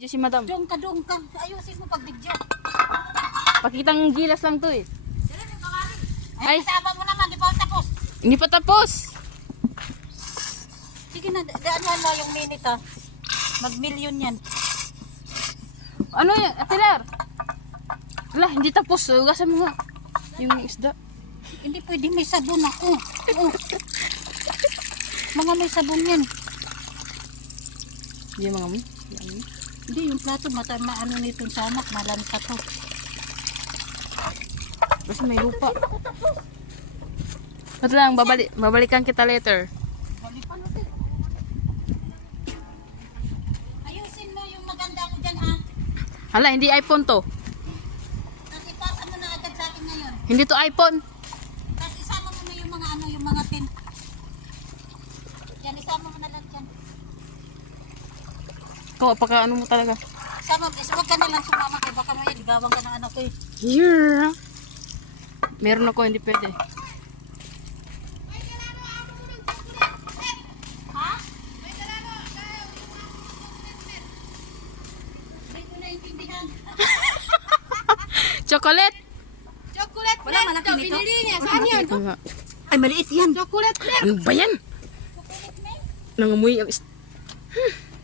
Si madam. Dong ka. Ayusin mo pag video. Pakitang gilas lang to eh. Ay, kasama mo naman, di pa tapos. Hindi pa tapos. Sige na, daanuhan mo yung minute ha. Mag-million yan. Ano yan? Atilar? Wala, hindi tapos. Ugasan mo nga. Yung isda. Hindi pwede, may sabon ako. Oh. Mga may sabon yan. Hindi mga mo. Hindi, yung plato, ano nitong samak, malanta to. Kasi may lupa. Ba't lang, babalikan kita later. Balipan natin. Ayusin mo yung maganda ko dyan ha. Hala, hindi iPhone to. Tapos ipasa mo na agad sa akin ngayon. Hindi to iPhone. Tapos isama mo na yung mga yung mga tin. Yan, isama mo na lang yan. Ikaw, apaka ano mo talaga. Huwag ka na lang sumama kay baka may ligawang ka ng anak ko eh. Yeah. Meron ako, hindi pwede. Ha? Hindi ko naintindihan. Chocolate! Chocolate Wala man natin dito. Binili niya. Saan yan? Ito nga. Ay, maliit yan. Chocolate flake. Ano ba yan? Nangamoy ang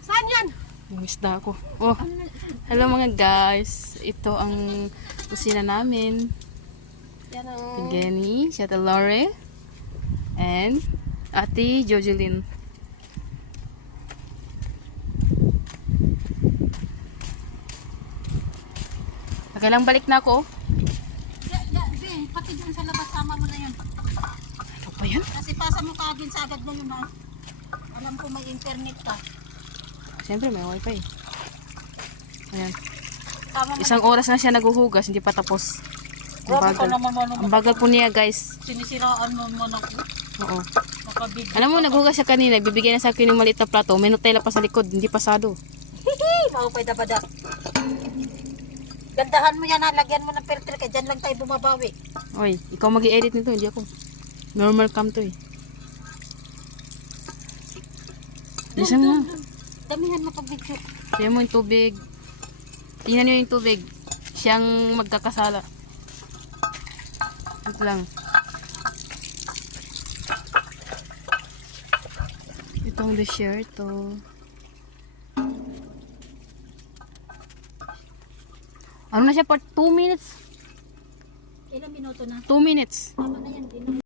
Saan yan? isda ko. Oh, hello mga guys. Ito ang kusina namin. Yan ang... Si Jenny, si Ate Lore, and Ate Jojelyn. Nakailang balik na ako. Pati dun sa labas, sama mo na yun. Ano ba yan? Kasi pasa mo kagin sa agad na yun ha. Alam ko may internet ka. Siyempre may wifi. Ayan. Tama mo. Isang oras na siya naguhugas, hindi pa tapos. Ang Grabe ka bagal. naman Ang bagal po niya guys. sinisiraan mo na Oo. nakabig. Alam mo, naghugas siya kanina. Bibigyan na sa akin yung maliit na plato. May Nutella pa sa likod. Hindi pasado. Hihi! Maupay dabada. Gandahan mo yan ha. Lagyan mo ng filter ka. Dyan lang tayo bumabawi. Oy, ikaw mag-i-edit nito. Hindi ako. Normal cam to eh. Bilisan mo. Damihan mo pag video. Tingnan mo yung tubig. Tingnan nyo yung tubig. Siyang magkakasala. Ito lang. Itong desierto. Ano na siya? For 2 minutes? Ilang minuto na? 2 minutes. Tama na yan.